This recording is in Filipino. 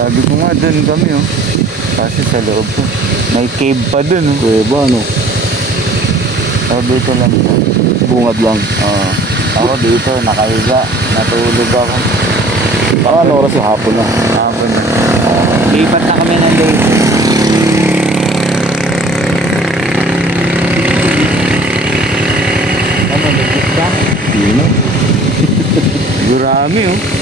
Sabi ko nga, dun kami oh. Kasi sa loob po. May cave pa dun oh. Kuweba, ano? So dito lang po. Bungad lang. Ako dito, nakahiga. Natulog ako. Baka ano oras yung hapon na. Hapon na. Lipat na kami ng day. Ano, nagkit ka? Hindi na. Gurami oh.